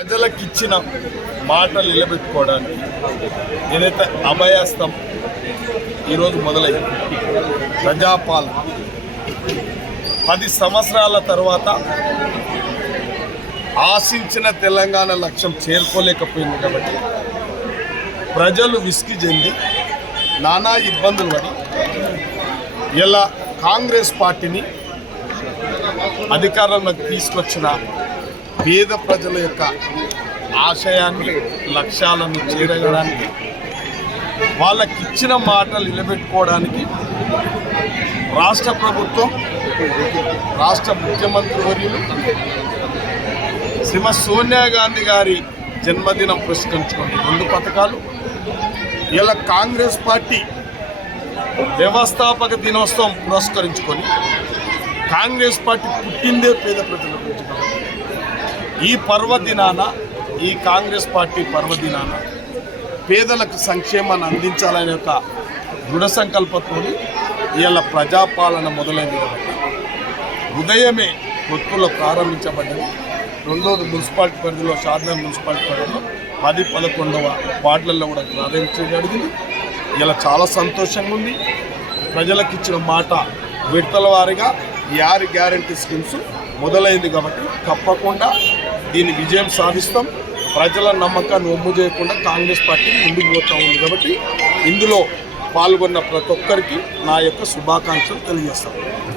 ప్రజలకు ఇచ్చిన మాట నిలబెట్టుకోవడానికి ఏదైతే అభయస్తం ఈరోజు మొదలైంది. ప్రజాపాలన 10 సంవత్సరాల తర్వాత ఆశించిన తెలంగాణ లక్ష్యం చేరుకోలేకపోయింది కాబట్టి ప్రజలు విసిగి చెంది నానా ఇబ్బందులు పడి ఇలా కాంగ్రెస్ పార్టీని అధికారంలోకి తీసుకొచ్చిన పేద ప్రజల యొక్క ఆశయాన్ని లక్ష్యాలను చేరగడానికి వాళ్ళకి ఇచ్చిన మాటలు నిలబెట్టుకోవడానికి రాష్ట్ర ప్రభుత్వం రాష్ట్ర ముఖ్యమంత్రి వర్యులు శ్రీమతి సోనియా గాంధీ గారి జన్మదినం పురస్కరించుకొని 2 పథకాలు, ఇలా కాంగ్రెస్ పార్టీ వ్యవస్థాపక దినోత్సవం పురస్కరించుకొని కాంగ్రెస్ పార్టీ పుట్టిందే పేద ప్రజల గురించి. ఈ పర్వదినాన ఈ కాంగ్రెస్ పార్టీ పర్వదినాన పేదలకు సంక్షేమాన్ని అందించాలనే ఒక దృఢ సంకల్పంతో ఇలా ప్రజాపాలన మొదలైంది కాబట్టి ఉదయమే కొత్తలో ప్రారంభించబడ్డది. రెండోది మున్సిపాలిటీ పరిధిలో షాద్నగర్ మున్సిపాలిటీ పరిధిలో 10, 11వ వార్డులలో కూడా ప్రారంభించడం జరిగింది. ఇలా చాలా సంతోషంగా ఉంది. ప్రజలకు ఇచ్చిన మాట విడతల వారీగా 6 గ్యారంటీ స్కీమ్స్ మొదలైంది కాబట్టి తప్పకుండా దీన్ని విజయం సాధిస్తాం. ప్రజల నమ్మకాన్ని ఒమ్ము చేయకుండా కాంగ్రెస్ పార్టీ ముందుకు పోతూ ఉంది కాబట్టి ఇందులో పాల్గొన్న ప్రతి ఒక్కరికి నా యొక్క శుభాకాంక్షలు తెలియజేస్తాం.